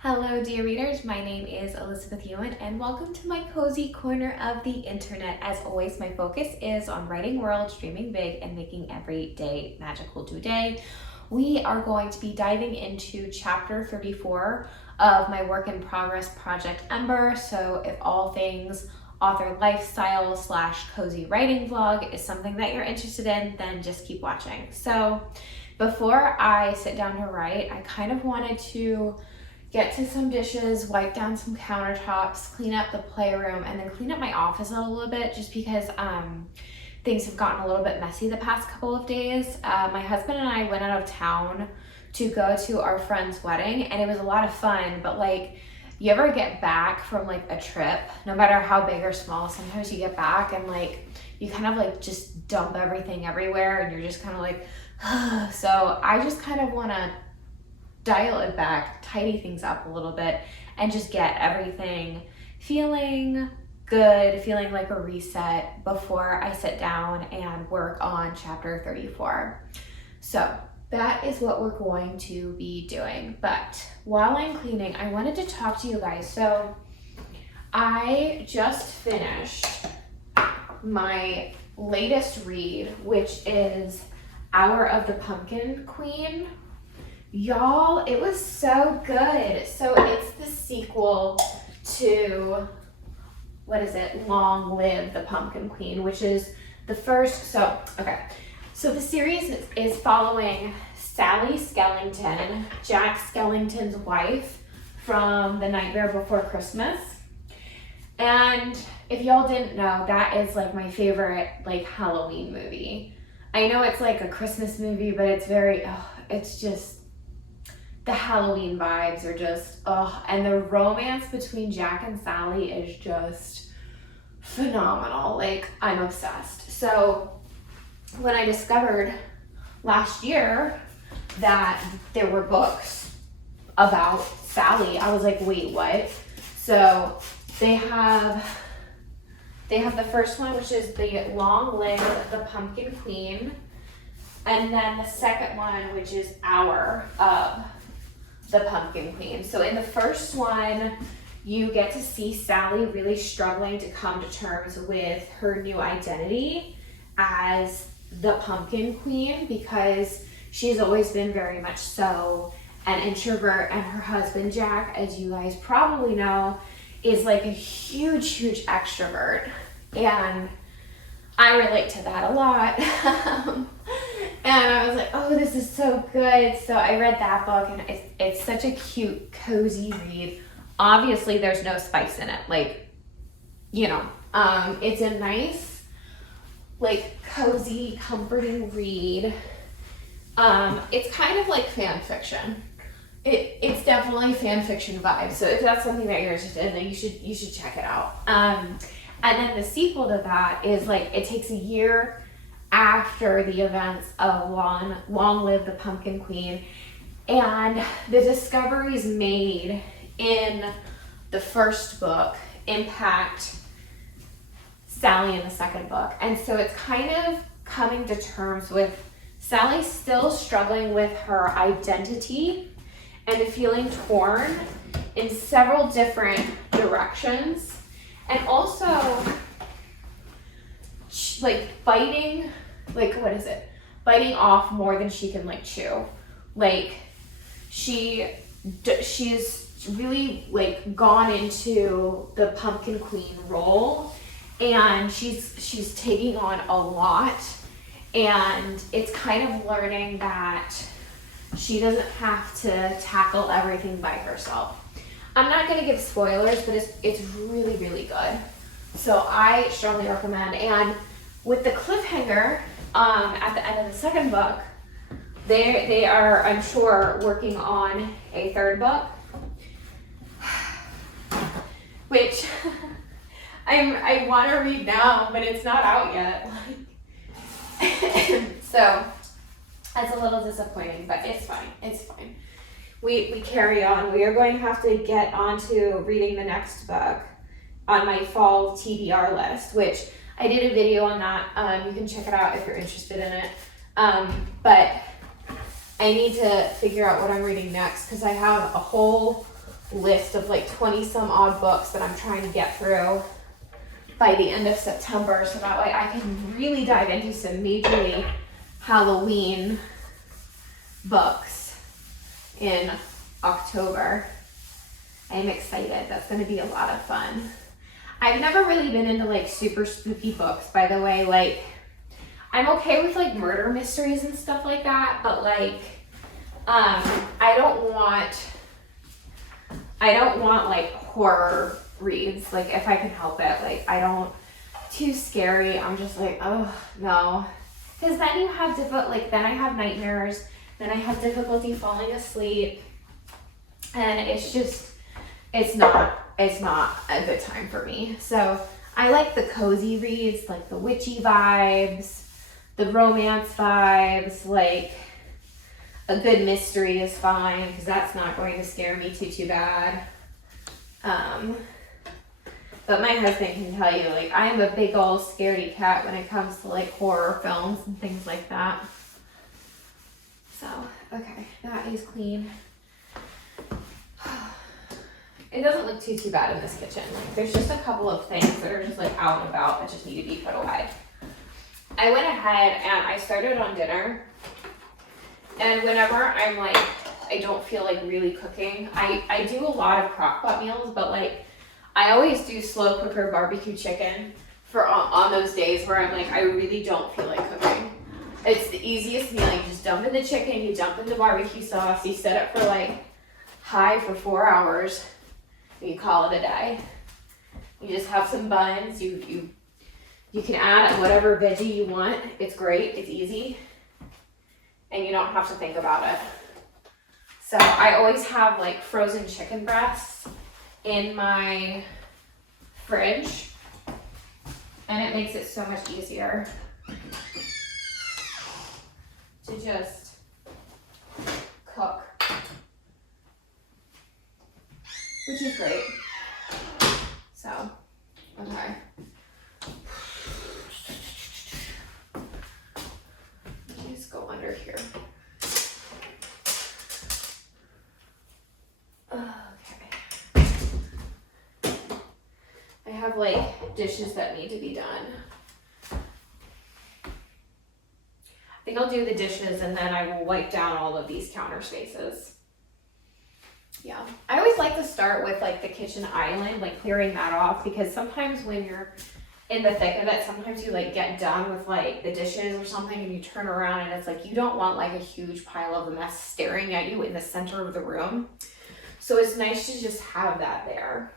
Hello, dear readers. My name is Elizabeth Ewan, and welcome to my cozy corner of the internet. As always, my focus is on writing worlds, dreaming big, and making every day magical. Today, we are going to be diving into chapter 34 of my work in progress Project Ember. So, if all things author lifestyle / cozy writing vlog is something that you're interested in, then just keep watching. So, before I sit down to write, I kind of wanted to get to some dishes, wipe down some countertops, clean up the playroom, and then clean up my office a little bit just because things have gotten a little bit messy the past couple of days. My husband and I went out of town to go to our friend's wedding, and it was a lot of fun, but like, you ever get back from like a trip, no matter how big or small, sometimes you get back and like, you kind of like just dump everything everywhere and you're just kind of like, so I just kind of want to dial it back, tidy things up a little bit, and just get everything feeling good, feeling like a reset before I sit down and work on chapter 34. So that is what we're going to be doing. But while I'm cleaning, I wanted to talk to you guys. So I just finished my latest read, which is Hour of the Pumpkin Queen. Y'all, it was so good. So it's the sequel to, what is it? Long Live the Pumpkin Queen, which is the first. So the series is following Sally Skellington, Jack Skellington's wife from The Nightmare Before Christmas. And if y'all didn't know, that is like my favorite like Halloween movie. I know it's like a Christmas movie, but it's very, it's just, the Halloween vibes are just, and the romance between Jack and Sally is just phenomenal. Like, I'm obsessed. So when I discovered last year that there were books about Sally, I was like, wait, what? So they have the first one, which is the Long Live the Pumpkin Queen, and then the second one, which is Hour of the Pumpkin Queen. So in the first one, you get to see Sally really struggling to come to terms with her new identity as the Pumpkin Queen, because she's always been very much so an introvert, and her husband Jack, as you guys probably know, is like a huge extrovert, and I relate to that a lot. And I was like, oh, this is so good. So I read that book, and it's such a cute, cozy read. Obviously, there's no spice in it. Like, it's a nice, like, cozy, comforting read. It's kind of like fan fiction. It's definitely fan fiction vibes. So if that's something that you're interested in, then you should check it out. And then the sequel to that is like, it takes a year after the events of Long Live the Pumpkin Queen, and the discoveries made in the first book impact Sally in the second book. And so it's kind of coming to terms with Sally still struggling with her identity and feeling torn in several different directions, and also like biting off more than she can like chew. Like she's really like gone into the Pumpkin Queen role, and she's taking on a lot, and it's kind of learning that she doesn't have to tackle everything by herself. I'm not going to give spoilers, but it's really good. So I strongly recommend. And with the cliffhanger at the end of the second book, they are, I'm sure, working on a third book, which I want to read now, but it's not out yet. So that's a little disappointing, but it's fine. It's fine. We carry on. We are going to have to get on to reading the next book on my fall TBR list, which I did a video on that. You can check it out if you're interested in it. But I need to figure out what I'm reading next, because I have a whole list of like 20 some odd books that I'm trying to get through by the end of September, so that way I can really dive into some majorly Halloween books in October. I'm excited. That's going to be a lot of fun. I've never really been into like super spooky books, by the way. Like, I'm okay with like murder mysteries and stuff like that, but like I don't want like horror reads, like if I can help it. Like, I don't, too scary. I'm just like, oh no, because then you have then I have nightmares, then I have difficulty falling asleep, and it's not a good time for me. So I like the cozy reads, like the witchy vibes, the romance vibes. Like, a good mystery is fine, because that's not going to scare me too bad. But my husband can tell you, like, I'm a big old scaredy cat when it comes to like horror films and things like that. So, okay, that is clean. It doesn't look too bad in this kitchen. Like, there's just a couple of things that are just like out and about that just need to be put away. I went ahead and I started on dinner. And whenever I'm like, I don't feel like really cooking, I do a lot of crock pot meals, but like, I always do slow cooker barbecue chicken for on those days where I'm like, I really don't feel like cooking. It's the easiest meal. You just dump in the chicken, you dump in the barbecue sauce, you set it for like high for 4 hours, and you call it a day. You just have some buns, you can add whatever veggie you want. It's great, it's easy, and you don't have to think about it. So I always have like frozen chicken breasts in my fridge, and it makes it so much easier to just cook, which is great. So, okay. Let's go under here. I have like dishes that need to be done. I think I'll do the dishes and then I will wipe down all of these counter spaces. Yeah, I always like to start with like the kitchen island, like clearing that off, because sometimes when you're in the thick of it, sometimes you like get done with like the dishes or something and you turn around and it's like you don't want like a huge pile of mess staring at you in the center of the room. So it's nice to just have that there.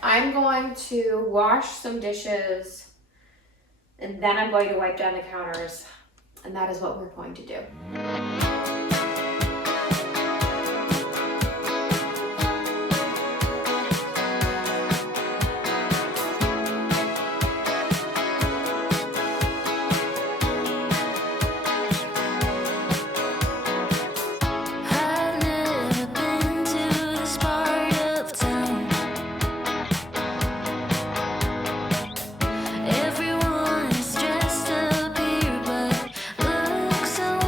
I'm going to wash some dishes and then I'm going to wipe down the counters, and that is what we're going to do. Everyone is dressed up here, but looks so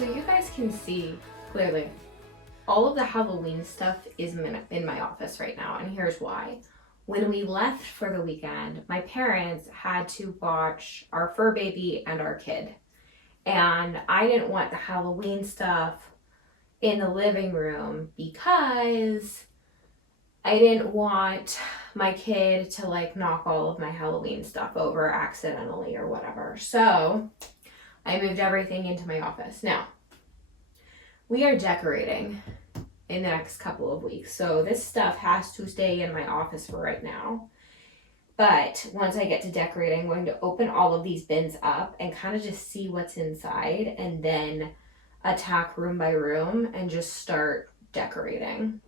So you guys can see clearly all of the Halloween stuff is in my office right now, and here's why. When we left for the weekend, my parents had to watch our fur baby and our kid. And I didn't want the Halloween stuff in the living room because I didn't want my kid to like knock all of my Halloween stuff over accidentally or whatever. So I moved everything into my office. Now, we are decorating in the next couple of weeks. So this stuff has to stay in my office for right now. But once I get to decorating, I'm going to open all of these bins up and kind of just see what's inside and then attack room by room and just start decorating.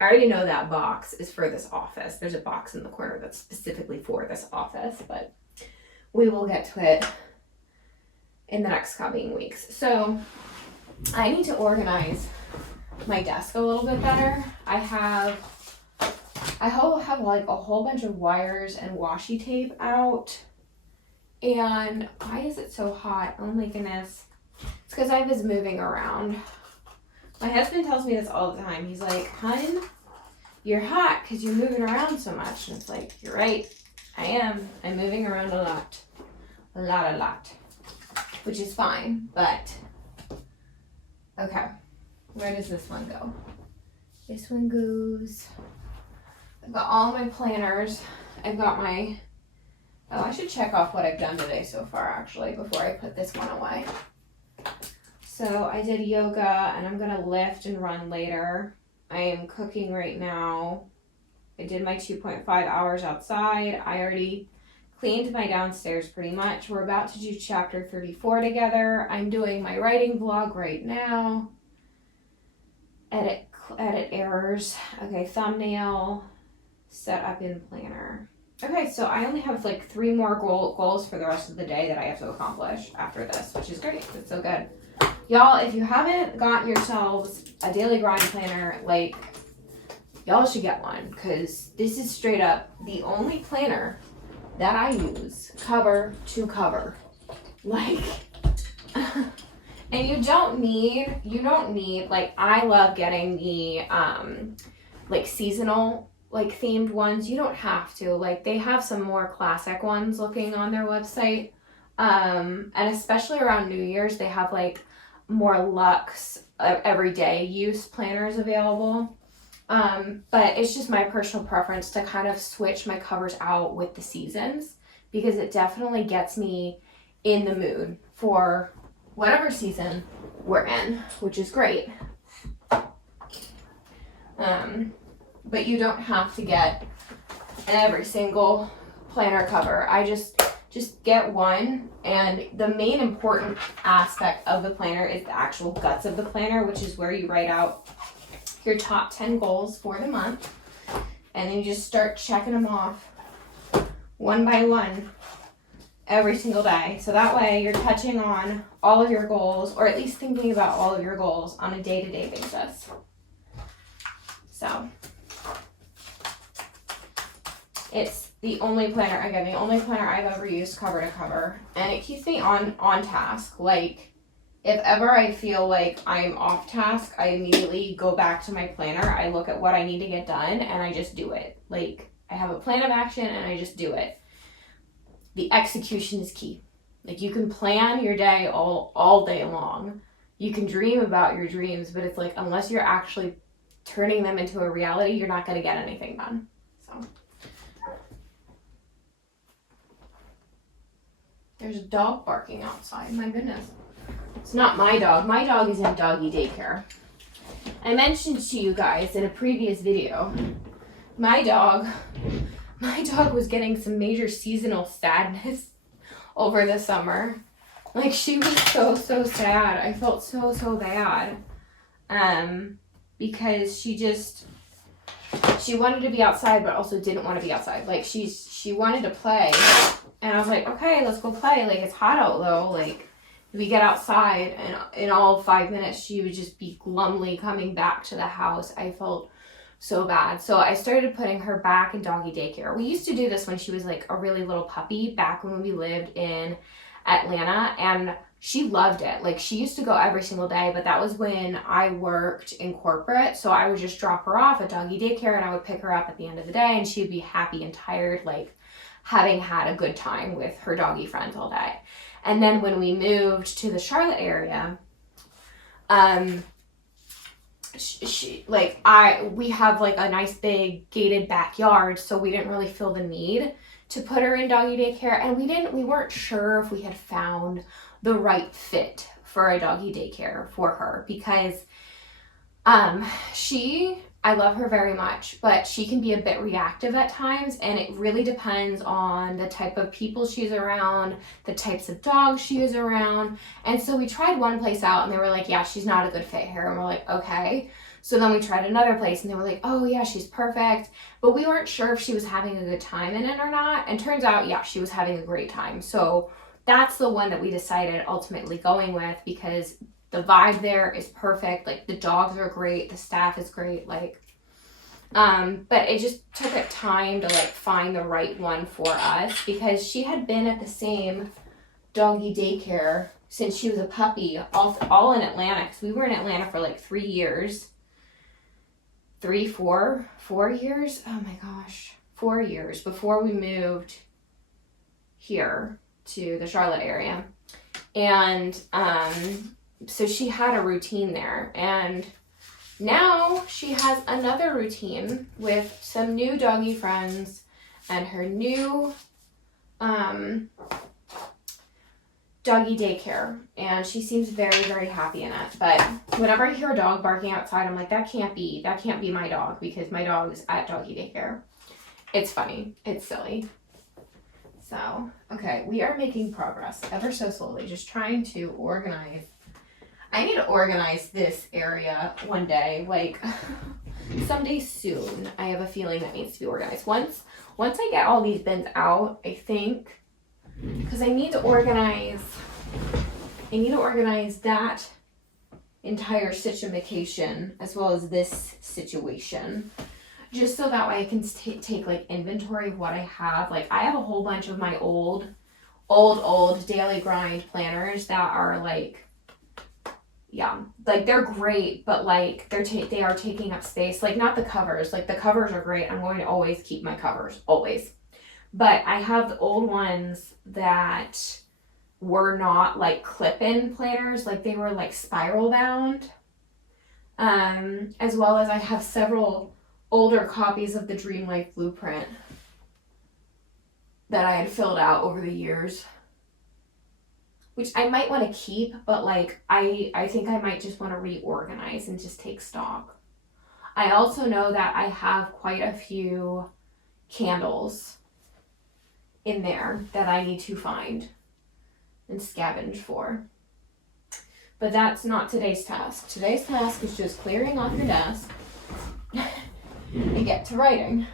I already know that box is for this office. There's a box in the corner that's specifically for this office, but we will get to it in the next coming weeks. So I need to organize my desk a little bit better. I have like a whole bunch of wires and washi tape out. And why is it so hot? Oh my goodness. It's because I was moving around. My husband tells me this all the time. He's like, hun, you're hot because you're moving around so much. And it's like, you're right. I am. I'm moving around a lot. A lot. Which is fine, but okay. Where does this one go? This one goes, I've got all my planners. I've got my, I should check off what I've done today so far actually before I put this one away. So I did yoga and I'm gonna lift and run later. I am cooking right now. I did my 2.5 hours outside. I already cleaned my downstairs pretty much. We're about to do chapter 34 together. I'm doing my writing vlog right now. Edit errors. Okay, thumbnail, set up in planner. Okay, so I only have like 3 more goals for the rest of the day that I have to accomplish after this, which is great. It's so good. Y'all, if you haven't gotten yourselves a daily grind planner, like, y'all should get one, because this is straight up the only planner that I use cover to cover. Like, and you don't need, like, I love getting the, like, seasonal, like, themed ones. You don't have to. Like, they have some more classic ones looking on their website. And especially around New Year's, they have, like, more luxe, everyday use planners available. But it's just my personal preference to kind of switch my covers out with the seasons, because it definitely gets me in the mood for whatever season we're in, which is great. But you don't have to get every single planner cover. I just get one, and the main important aspect of the planner is the actual guts of the planner, which is where you write out your top 10 goals for the month, and then you just start checking them off one by one every single day. So that way you're touching on all of your goals, or at least thinking about all of your goals on a day-to-day basis. So it's the only planner, again, the only planner I've ever used cover to cover, and it keeps me on task. Like, if ever I feel like I'm off task, I immediately go back to my planner. I look at what I need to get done and I just do it. Like, I have a plan of action and I just do it. The execution is key. Like, you can plan your day all day long. You can dream about your dreams, but it's like, unless you're actually turning them into a reality, you're not going to get anything done. So there's a dog barking outside. My goodness. It's not my dog. My dog is in doggy daycare. I mentioned to you guys in a previous video, my dog was getting some major seasonal sadness over the summer. Like, she was so sad. I felt so bad. Because she wanted to be outside, but also didn't want to be outside. Like, she wanted to play, and I was like, okay, let's go play. Like, it's hot out though. Like, we get outside, and in all 5 minutes, she would just be glumly coming back to the house. I felt so bad. So I started putting her back in doggy daycare. We used to do this when she was like a really little puppy back when we lived in Atlanta, and she loved it. Like, she used to go every single day, but that was when I worked in corporate. So I would just drop her off at doggy daycare and I would pick her up at the end of the day and she'd be happy and tired, like having had a good time with her doggy friends all day. And then when we moved to the Charlotte area, we have like a nice big gated backyard, so we didn't really feel the need to put her in doggy daycare, and we weren't sure if we had found the right fit for a doggy daycare for her, because I love her very much, but she can be a bit reactive at times, and it really depends on the type of people she's around, the types of dogs she is around. And so we tried one place out and they were like, yeah, she's not a good fit here. And we're like, okay. So then we tried another place and they were like, oh yeah, she's perfect. But we weren't sure if she was having a good time in it or not. And turns out, yeah, she was having a great time. So that's the one that we decided ultimately going with, because the vibe there is perfect. Like, the dogs are great, the staff is great, like, but it just took it time to like find the right one for us, because she had been at the same doggy daycare since she was a puppy, all in Atlanta, because we were in Atlanta for like 4 years. Oh my gosh, 4 years before we moved here to the Charlotte area. And so she had a routine there, and now she has another routine with some new doggy friends and her new doggy daycare, and she seems very, very happy in it. But whenever I hear a dog barking outside, I'm like, that can't be my dog, because my dog is at doggy daycare. It's funny, it's silly. So, okay, we are making progress ever so slowly, just trying to organize. I need to organize this area one day, like someday soon. I have a feeling that needs to be organized. Once I get all these bins out, I think, because I need to organize that entire situation as well as this situation, just so that way I can take like inventory of what I have. Like, I have a whole bunch of my old daily grind planners that are like, yeah, like they're great, but like they are taking up space. Like, not the covers. Like, the covers are great. I'm going to always keep my covers, always. But I have the old ones that were not like clip-in planners. Like, they were like spiral bound. As well as I have several older copies of the Dream Life Blueprint that I had filled out over the years, which I might want to keep, but like I think I might just want to reorganize and just take stock. I also know that I have quite a few candles in there that I need to find and scavenge for. But that's not today's task. Today's task is just clearing off your desk and get to writing,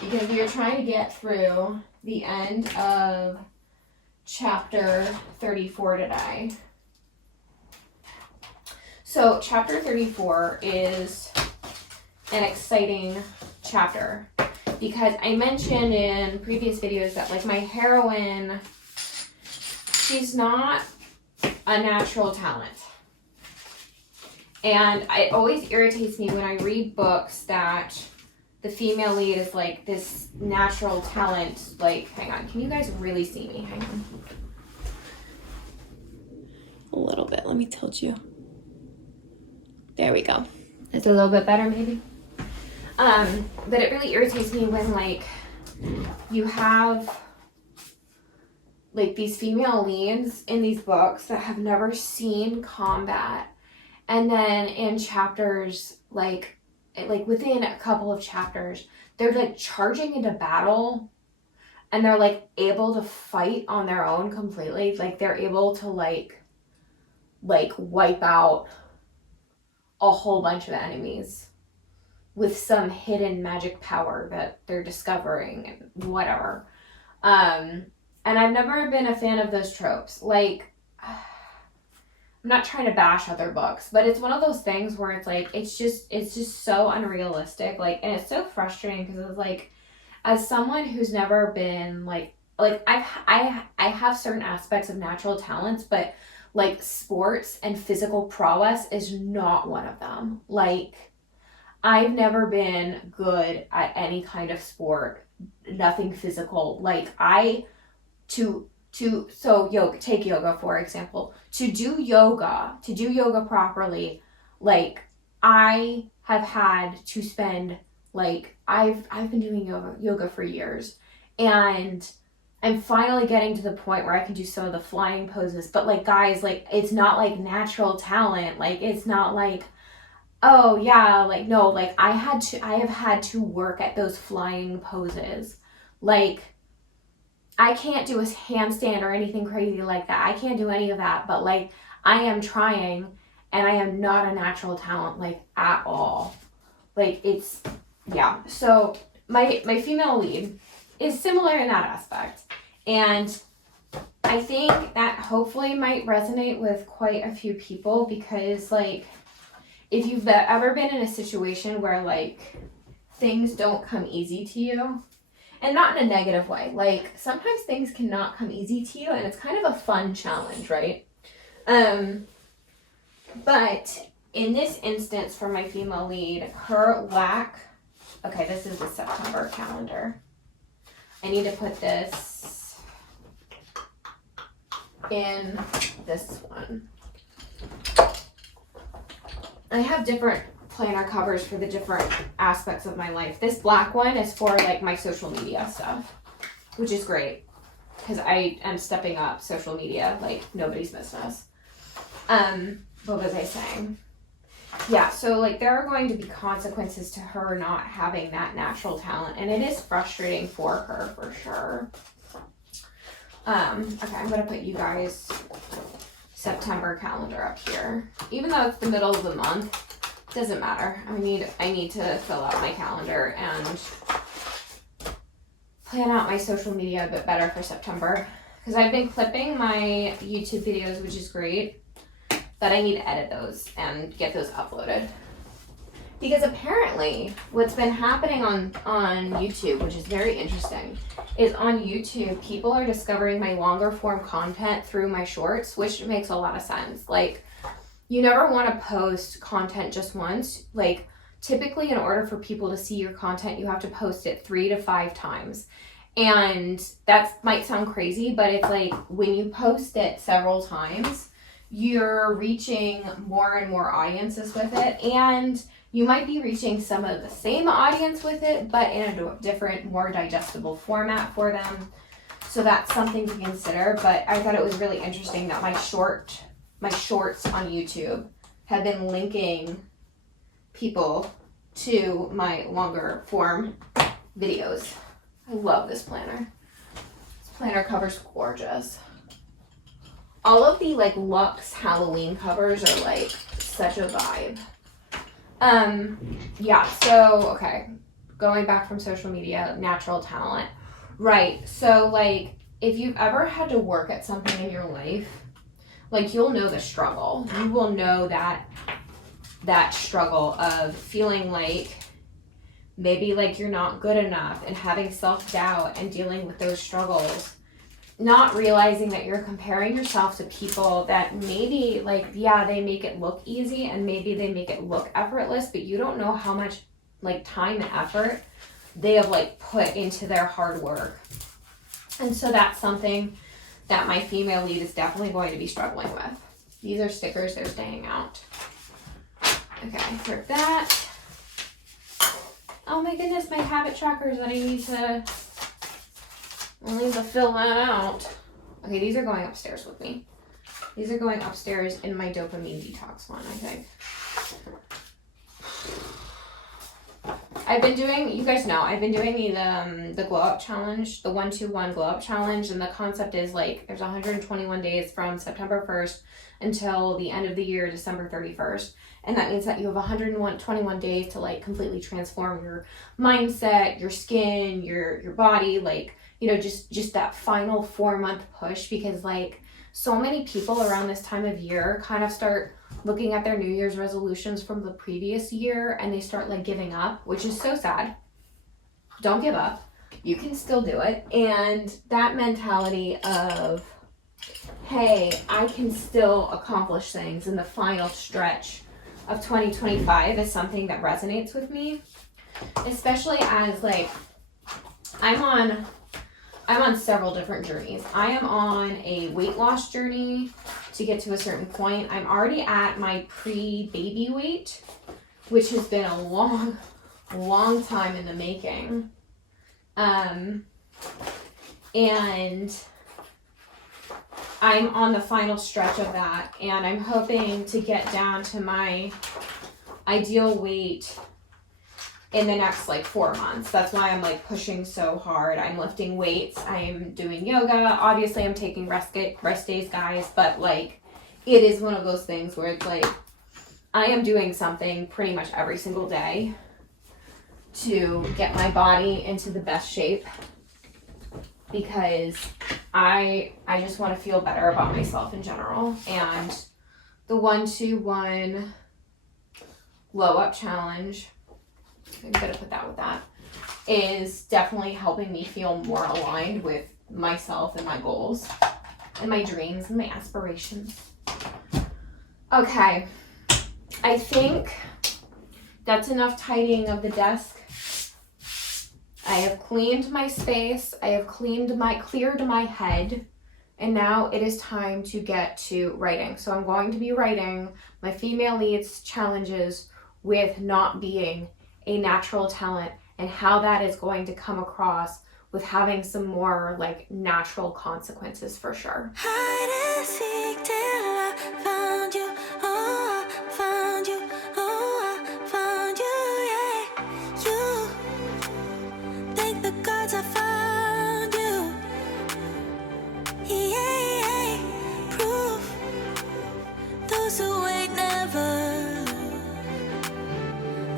because we are trying to get through the end of chapter 34 today. So chapter 34 is an exciting chapter, because I mentioned in previous videos that like my heroine, she's not a natural talent. And it always irritates me when I read books that the female lead is like this natural talent. Like, hang on, can you guys really see me? Hang on. A little bit, let me tilt you. There we go. It's a little bit better maybe. But it really irritates me when like you have like these female leads in these books that have never seen combat, and then in chapters like within a couple of chapters they're like charging into battle and they're like able to fight on their own completely. Like, they're able to like wipe out a whole bunch of enemies with some hidden magic power that they're discovering and whatever. And I've never been a fan of those tropes. Like, I'm not trying to bash other books, but it's one of those things where it's like, it's just so unrealistic. Like, and it's so frustrating because it's like, as someone who's never been like like I have certain aspects of natural talents, but like sports and physical prowess is not one of them. Like I've never been good at any kind of sport, nothing physical. Like so yoga, take yoga for example. To do yoga properly, like I have had to spend like I've been doing yoga for years, and I'm finally getting to the point where I can do some of the flying poses. But like guys, like it's not like natural talent. Like it's not like, oh yeah, like no, like I have had to work at those flying poses. Like I can't do a handstand or anything crazy like that. I can't do any of that, but like I am trying, and I am not a natural talent like at all. Like it's, yeah. So my female lead is similar in that aspect. And I think that hopefully might resonate with quite a few people, because like if you've ever been in a situation where like things don't come easy to you, and not in a negative way, like sometimes things cannot come easy to you, and it's kind of a fun challenge, right? But in this instance for my female lead, her lack, okay, this is the September calendar. I need to put this in this one. I have different planner covers for the different aspects of my life. This black one is for like my social media stuff, which is great because I am stepping up social media like nobody's business. What was I saying? Yeah, so like there are going to be consequences to her not having that natural talent, and it is frustrating for her for sure. Okay, I'm gonna put you guys September calendar up here. Even though it's the middle of the month, it doesn't matter. I need to fill out my calendar and plan out my social media a bit better for September, because I've been clipping my YouTube videos, which is great, but I need to edit those and get those uploaded. Because apparently what's been happening on YouTube, which is very interesting, is on YouTube, people are discovering my longer form content through my shorts, which makes a lot of sense. Like, you never want to post content just once. Like, typically in order for people to see your content, you have to post it 3 to 5 times. And that might sound crazy, but it's like when you post it several times, you're reaching more and more audiences with it, and you might be reaching some of the same audience with it, but in a different, more digestible format for them. So that's something to consider. But I thought it was really interesting that my shorts on YouTube have been linking people to my longer form videos. I love this planner. This planner cover's gorgeous. All of the like Luxe Halloween covers are like such a vibe. Yeah, so okay, going back from social media, natural talent. Right, so like if you've ever had to work at something in your life, like you'll know the struggle. You will know that struggle of feeling like maybe like you're not good enough and having self-doubt and dealing with those struggles. Not realizing that you're comparing yourself to people that maybe like, yeah, they make it look easy and maybe they make it look effortless, but you don't know how much like time and effort they have like put into their hard work. And so that's something that my female lead is definitely going to be struggling with. These are stickers, they're staying out. Okay, for that. Oh my goodness, my habit trackers that I need to fill that out. Okay, these are going upstairs with me. These are going upstairs in my dopamine detox one, I think. I've been doing, you guys know, I've been doing the glow up challenge, the 1-2-1 glow up challenge, and the concept is like there's 121 days from September 1st until the end of the year, December 31st. And that means that you have 121 days to like completely transform your mindset, your skin, your body, like, you know, just that final 4-month push, because like so many people around this time of year kind of start looking at their New Year's resolutions from the previous year and they start like giving up, which is so sad. Don't give up. you can still do it. And that mentality of, hey, I can still accomplish things in the final stretch of 2025 is something that resonates with me, especially as like I'm on several different journeys. I am on a weight loss journey to get to a certain point. I'm already at my pre-baby weight, which has been a long time in the making. And I'm on the final stretch of that, and I'm hoping to get down to my ideal weight in the next like 4 months. That's why I'm like pushing so hard. I'm lifting weights, I'm doing yoga. Obviously I'm taking rest days, guys, but like it is one of those things where it's like I am doing something pretty much every single day to get my body into the best shape, because I just want to feel better about myself in general. And the 1-2-1 glow up challenge, I'm gonna put that with that, is definitely helping me feel more aligned with myself and my goals and my dreams and my aspirations. Okay, I think that's enough tidying of the desk. I have cleaned my space, I have cleared my head, and now it is time to get to writing. So I'm going to be writing my female leads challenges with not being a natural talent, and how that is going to come across with having some more like natural consequences for sure. Hide and seek till I found you. Oh, I found you. Oh, I found you. Yeah, you thank the gods I found you. Yeah, proof those who wait never.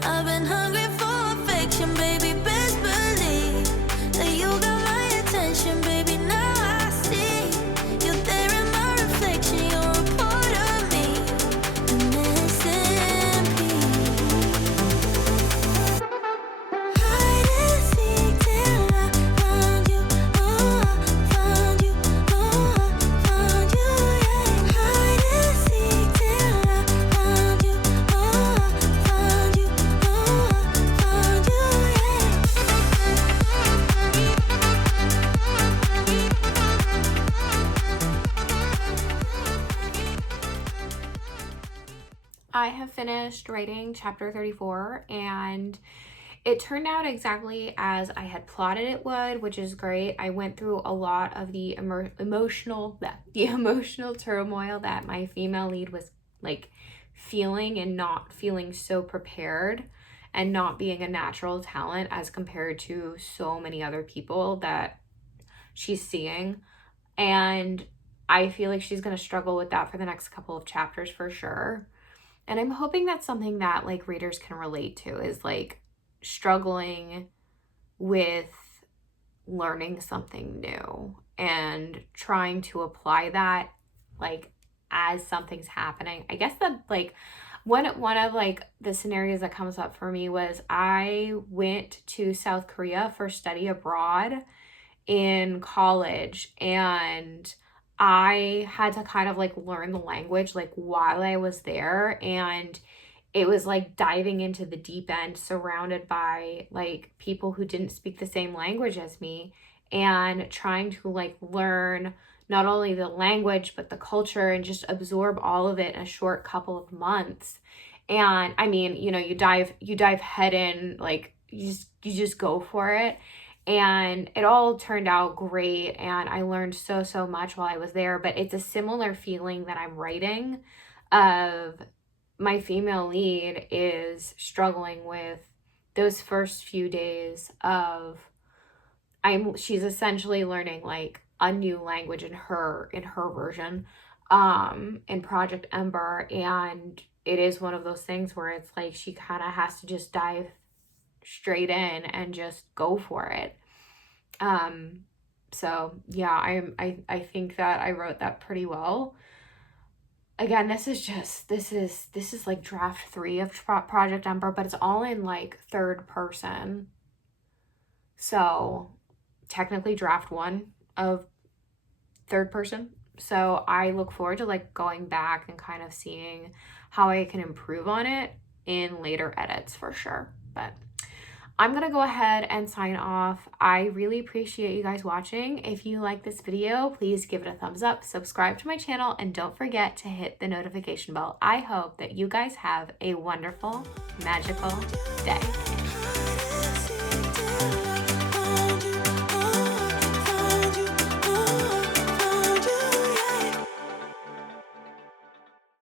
I've been hungry for affection, baby, best believe that you got my attention, baby, now I see you're there in my reflection, you're a part of me, and it's in peace. Hide and seek till I found you, oh, I found you, oh, I found you, yeah. Hide and seek till I found you, oh, I found you. I have finished writing chapter 34, and it turned out exactly as I had plotted it would, which is great. I went through a lot of the emotional turmoil that my female lead was like feeling, and not feeling so prepared, and not being a natural talent as compared to so many other people that she's seeing. And I feel like she's going to struggle with that for the next couple of chapters for sure. And I'm hoping that's something that like readers can relate to, is like struggling with learning something new and trying to apply that like as something's happening. I guess that like one of like the scenarios that comes up for me was I went to South Korea for study abroad in college, and I had to kind of like learn the language like while I was there, and it was like diving into the deep end surrounded by like people who didn't speak the same language as me, and trying to like learn not only the language but the culture and just absorb all of it in a short couple of months. And I mean, you know, you dive head in, like you just go for it. And it all turned out great, and I learned so much while I was there. But it's a similar feeling that I'm writing of my female lead is struggling with those first few days of she's essentially learning like a new language in her version in Project Ember. And it is one of those things where it's like she kind of has to just dive straight in and just go for it. So yeah, I think that I wrote that pretty well. Again, this is like draft 3 of Project Ember, but it's all in like third person. So technically draft one of third person. So I look forward to like going back and kind of seeing how I can improve on it in later edits for sure. But I'm going to go ahead and sign off. I really appreciate you guys watching. If you like this video, please give it a thumbs up, subscribe to my channel, and don't forget to hit the notification bell. I hope that you guys have a wonderful, magical day.